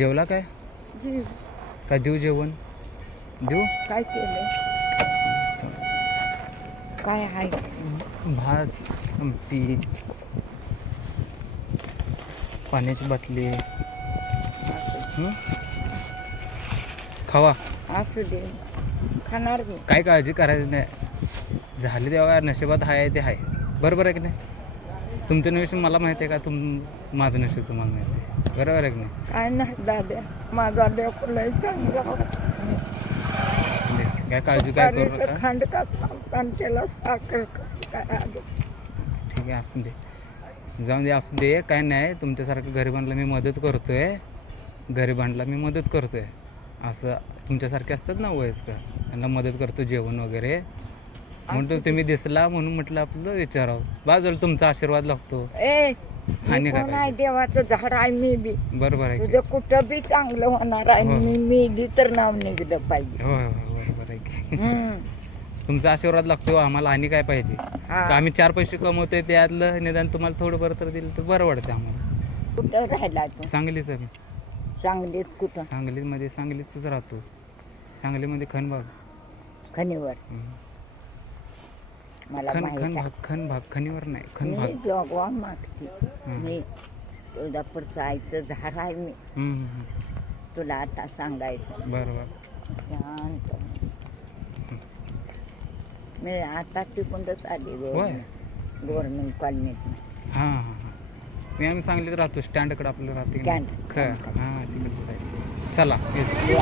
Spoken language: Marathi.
जेवला काय? जीव काय देऊ जेवण? देऊ काय केलं? काय आहे? भात, आमटी, पाण्याची बाटली. हं? खावा. असू दे, खाणार मी. काय काळजी करायची नाही. झाले तेव्हा नशिबात आहे ते आहे. बरोबर आहे की नाही? तुमचं नशीब मला माहिती आहे का? माझं नशीब तुम्हाला माहिती आहे. बरोबर आहे की नाही? काय नाही दाद्या, माझा लेकरलाही चांगला काय काळजी काय करू नका. खंड का त्याला साखर कसं काय आलं? ठीक आहे, असू दे, जाऊन दे, असू दे, काय नाही. तुमच्यासारखं गरिबांना मी मदत करतोय. गरिबांना मी मदत करतोय. असं तुमच्यासारखे असतात ना वयस्कर, त्यांना मदत करतो जेवण वगैरे. म्हणतो तुम्ही दिसला म्हणून म्हटलं आपलं विचारावं. बाजूला तुमचा आशीर्वाद लागतो. मी कोण आहे? देवाचं झाड आहे मी बी. बरोबर आहे की? तुझं कुठं बी चांगलं होणार आहे. हो. मी बी तर नाव निघलं पाहिजे. होय होय, बरोबर आहे की? हम्म. तुमचा आशीर्वाद लागतो आम्हाला. आणि काय पाहिजे? हा. आम्ही 4 पैसे कमवतोय, त्यातलं निदान तुम्हाला थोडं बरं तर दिलं तर बरं वाटतं आम्हाला. कुठं राहिला तू? सांगलीच आहे मी. सांगलीत कुठं? सांगलीमध्ये, सांगलीतच राहतो. सांगलीमध्ये खनबाग. खनिवर. मला माहित आहे. खनभाग, खनिवर नाही, मी खनभाग. जोगवा मागते. मी तुळजापूरचं आईचं झाड आहे मी. तुला आता सांगायचं. बरोबर. शांत. मी आता तिकडूनच आली होय. गव्हर्नमेंट कॉलनीत. हां हां हां. मी आम्ही सांगलीत राहतो. स्टँडकडे आपलं राहते. स्टँड. हां, तिकडचं साईड. चला येतो.